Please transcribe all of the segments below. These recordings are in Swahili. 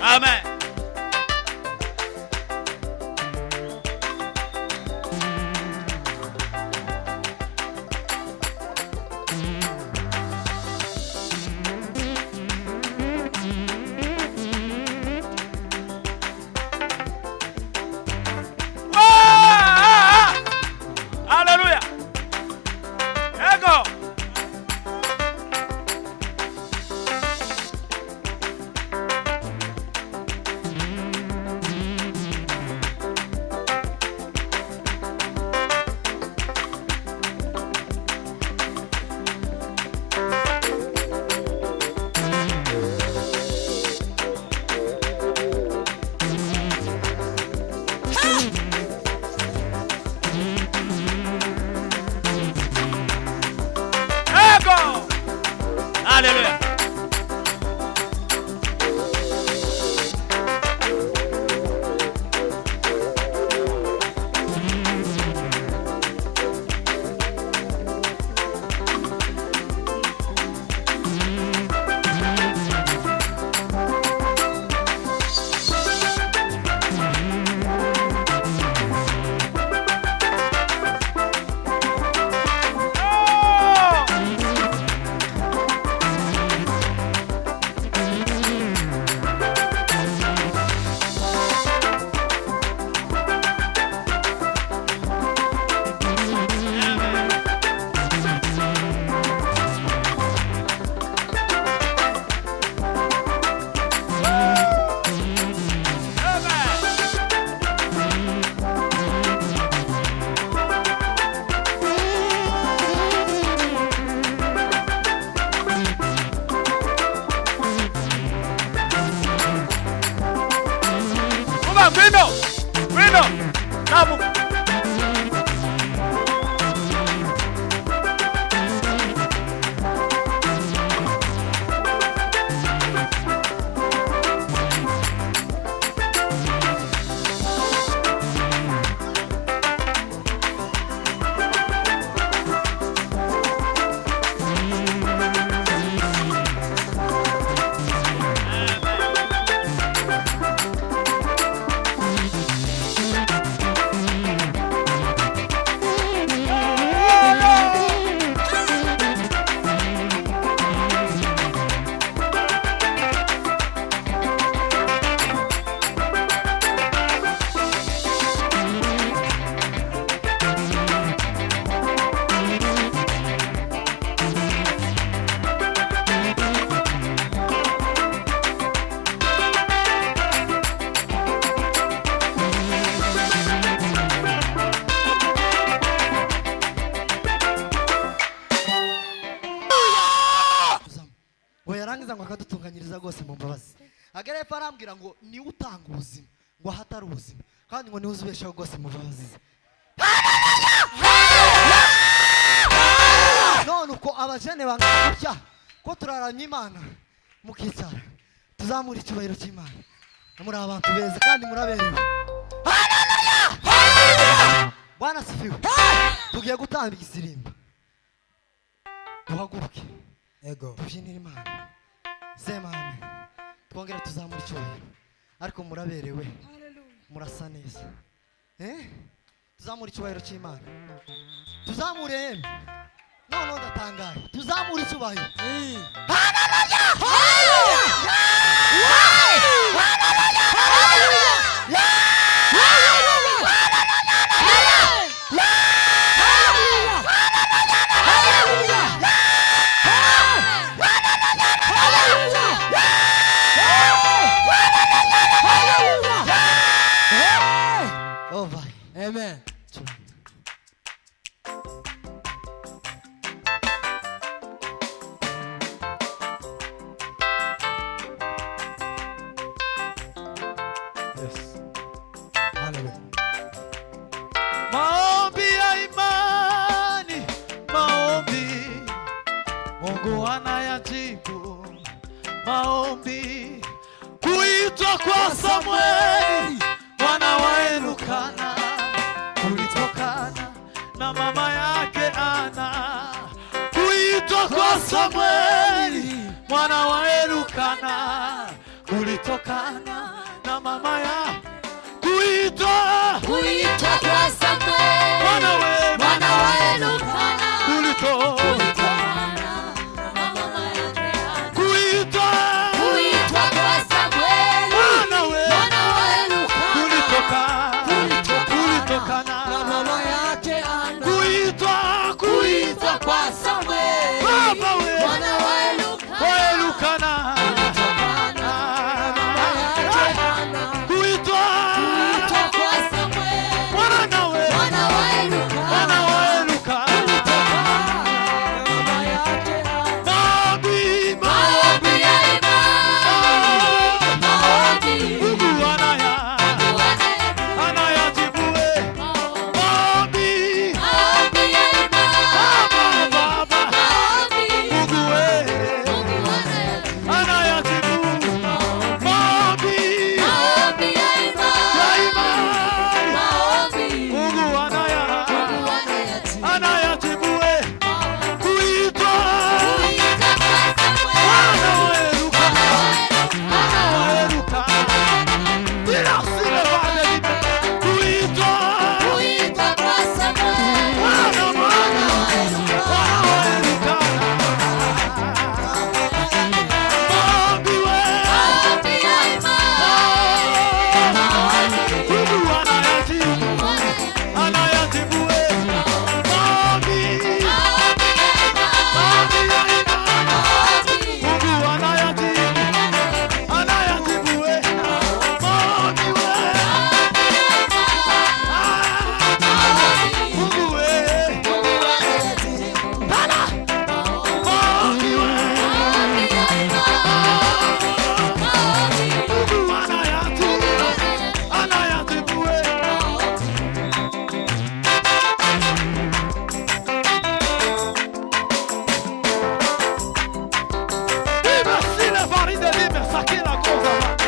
Amen. Hallelujah. Ego. Hallelujah. Window. Namu. Yarangiza ngo akadutunganyiriza gose mu mbabazi. Agere parambwira ngo ni utanga ubuzima ngo hatari ubuzima kandi ngo ni uzubeshaho gose mu mbabazi. None uko abajene bangakujya ko turaramya Imana mukicara tuzamura icyubahiro cy'Imana. Muri abantu beza kandi muraberewe. Haleluya! Bwana sifiwe. Tugiye gutanga igisirimba. Duhaguruke. Ego. Tubyinira Imana. Sema amen. Twongera tuzamura icyubahiro. Ariko muraberewe. Murasa neza. Tuzamura icyubahiro cy'Imana. Tuzamure. None ndatangaye. Tuzamura icyubahiro. Haleluya! Haleluya! Amen. Yes. Hallelujah. Maombi ya imani, maombi Mungu anayajibu. Maombi kuitwa kwa Samueli mwana wa Elukana kulitokana na mama yake Ana. Kuitwa kwa Samueli mwana wa Elukana kulitokana gusa kila cosa.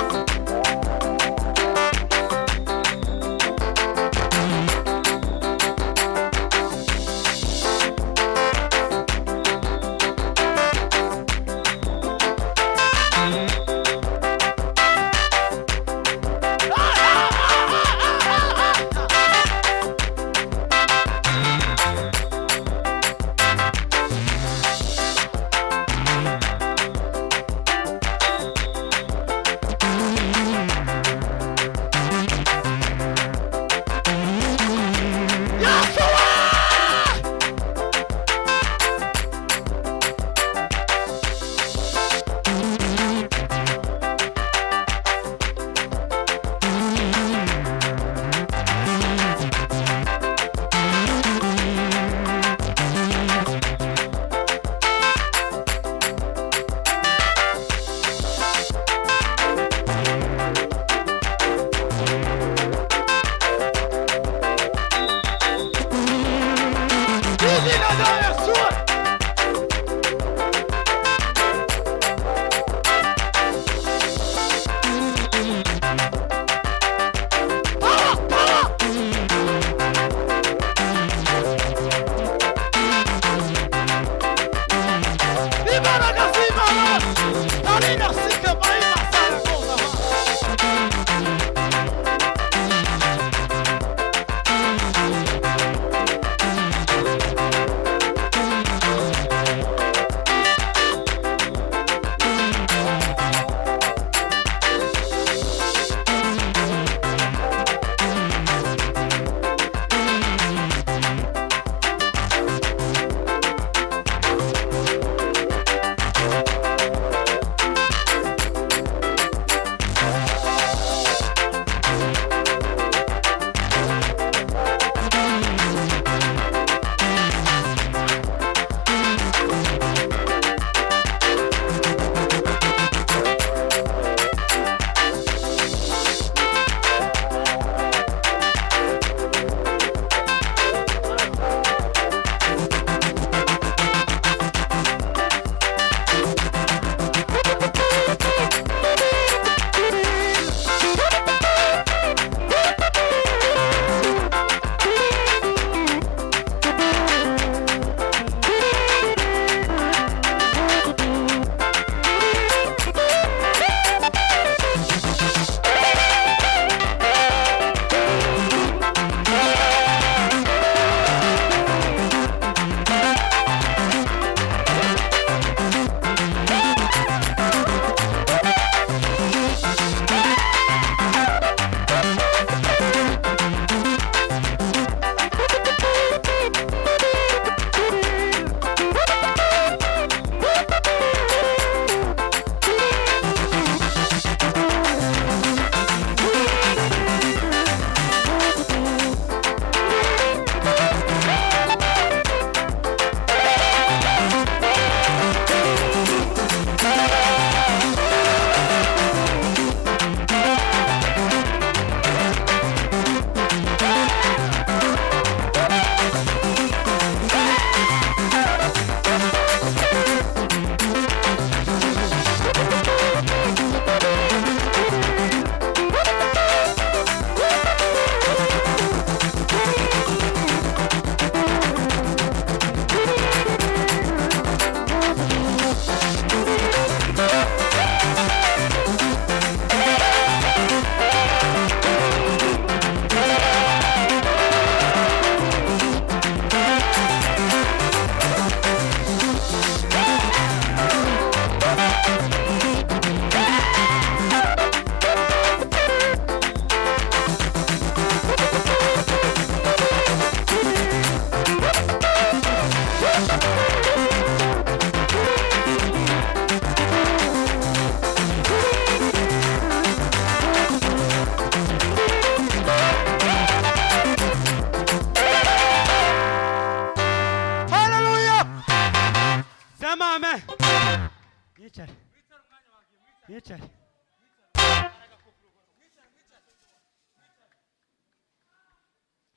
Yicare.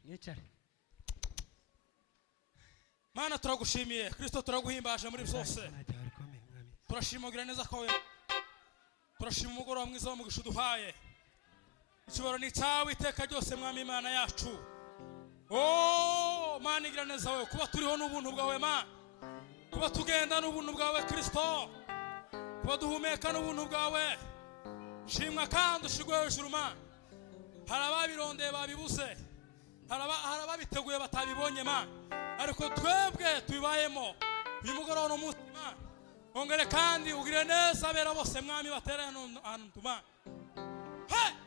Yicare. Mana turagushimiye Kristo turaguhimbaje muri byose turashimagira neza kwawe turashima umugoroba mwiza wo mugisha uduhaye. Icyubahiro ni cyawe iteka ryose mwami Imana yacu. Mana igira neza wewe kuba turiho n'ubuntu bwawe Mana, kuba tugenda n'ubuntu bwawe Kristo, kuba duhumeka n'ubuntu bwawe. Shimwa kandi ushigwe hejuru Mana. Hari ababirondeye babibuze, hari ababiteguye batabibonye Mana, ariko twebwe tubibayemo uyu mugoroba n'umunsi Mana. Ongere kandi ugire neza abera bose mwami batereye ahantu Mana.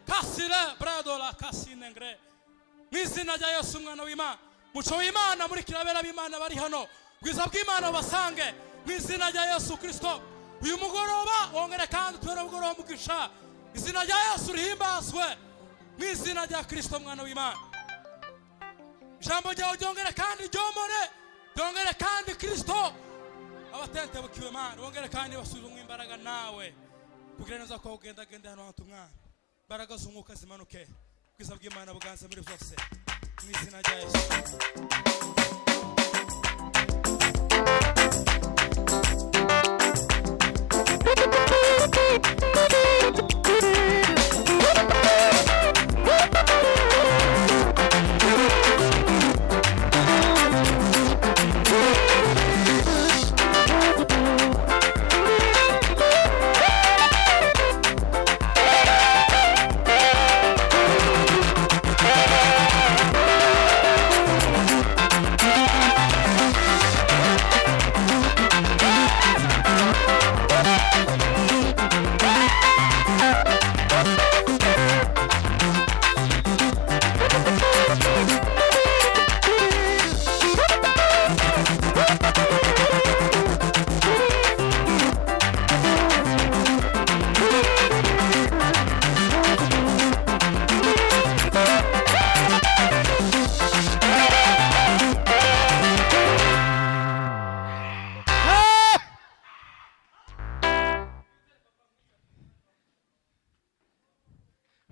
Kasire bradola kasinengre mwizina rya Yesu umwana w'Imana, muco w'Imana muri kirabera b'Imana bari hano, bwiza bw'Imana basange mwizina rya Yesu Kristo. Uyu mugoroba wongere kandi tubere mugoroba mugisha, izina rya Yesu rihimbazwe mwizina rya Kristo mwana w'Imana. Jambo ryawe ryongere kandi ryomore, ryongere kandi Kristo abatente bukiwe Mana, wongere kandi basubizwe mu imbaraga nawe kugira neza ko ugenda hano hantu mwana. Baraga z'umwuka zimanuke, bwiza bw'Imana buganze muri byose mu izina rya Yesu.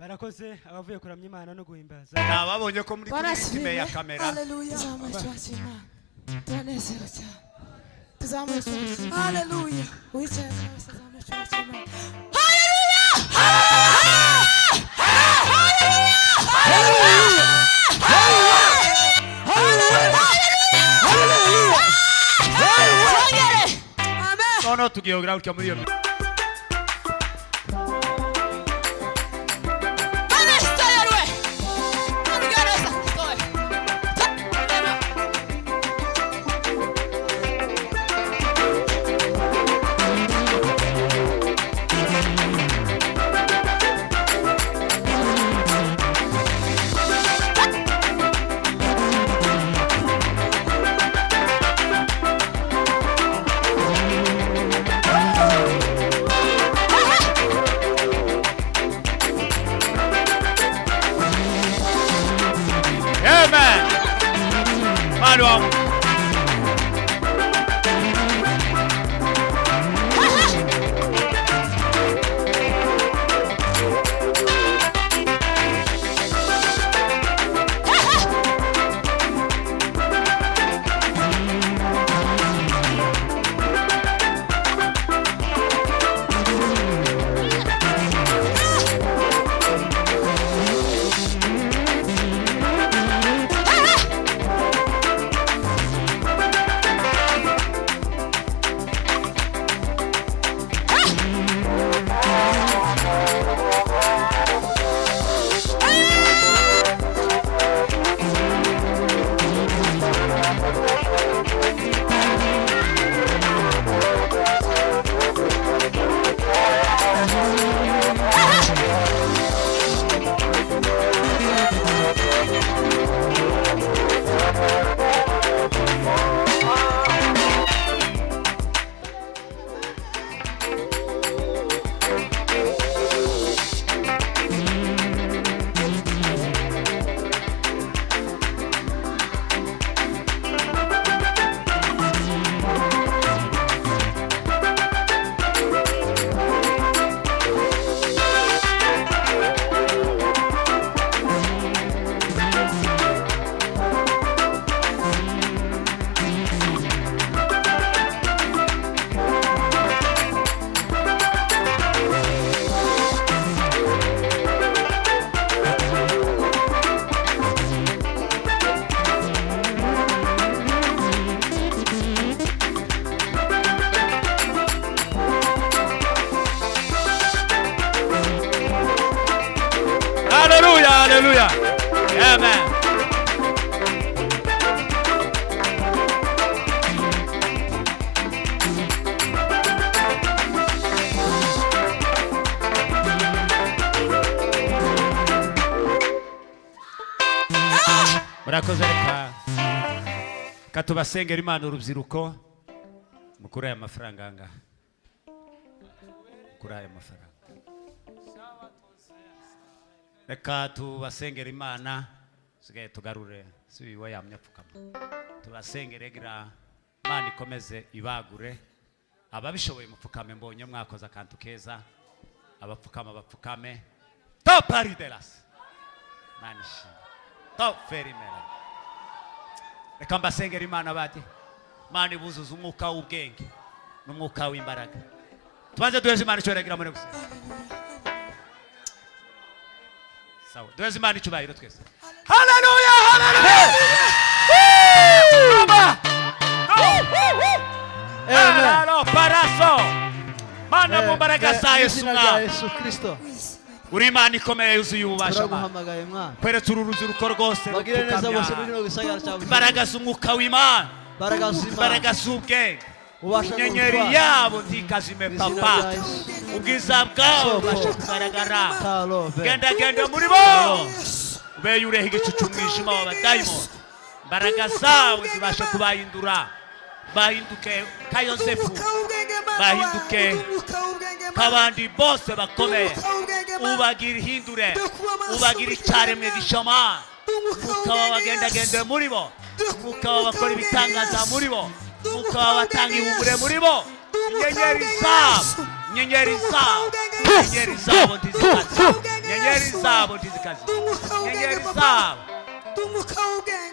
Barakoze abavuye kuramya Imana no guhimbaza. Nababonye ko muri kuri ya kamera. Haleluya. Tuzamuye cyane. Tuzamuye cyane. Haleluya. Wicaye hasi tuzamuye cyane. Haleluya. Haleluya. No tugiye kugira muri iyo Hallelujah, hallelujah. Amen. Murakoze reka tubasengera Imana urubyiruko mukuru aya mafaranga anga mukuru aya mafaranga reka tubasengera Imana sigaye tugarure sibiwe yamyapfukama tubasengere gira Imana ikomeze ibagure ababishoboye mupfukame mbonye mwakoze akantu keza abapfukama bapfukame top aridelas manishi top ferimera reka mbasengera Imana bati Imana ibuzuza umwuka w'ubwenge n'umwuka w'imbaraga tubanze duheze Imana icyoregira muri gusa sawa duheze Imana icyubahiro twese haleluya haleluya Amen paraso Mana mu mbaraga za Yesu na Yesu Kristo uri Imana ikomeye yuzuye ububasha turaguhamagaye mwana kweretse uru rubyiruko rwose bagire neza bose muri kino gisagara cya Bujumbura imbaraga z'umwuka w'Imana imbaraga z'ubwenge inyenyeri yabo ntikazime papa ubwiza bwawe bubasha kugaragara genda muri bo ube yureho igicucu umwijima w'abadayimoni imbaraga zawe zibasha kubahindura bahinduke ka Yosefu bahinduke kabandi bose bakomeye ubagira ihindure ubagira icyaremwe gishoma ukaba bagendagende muri bo ukaba bakora ibitangaza muri bo ukaba batanga ihumure muri bo inyenyeri zabo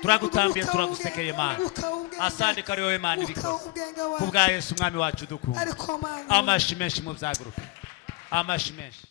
turagutambiye turagusekeye Mana asante kari wowe Mana ibikoze kubwa Yesu umwami wacu dukunda amashi menshi mu byaguruka amashi menshi